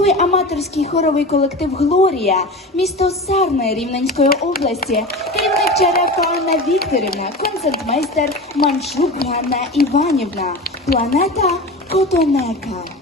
Чудовий аматорський хоровий колектив Глорія, місто Сарне Рівненської області, керівник Черевко Анна Вікторівна, концертмейстер Маншук Ганна Іванівна, планета Котонека.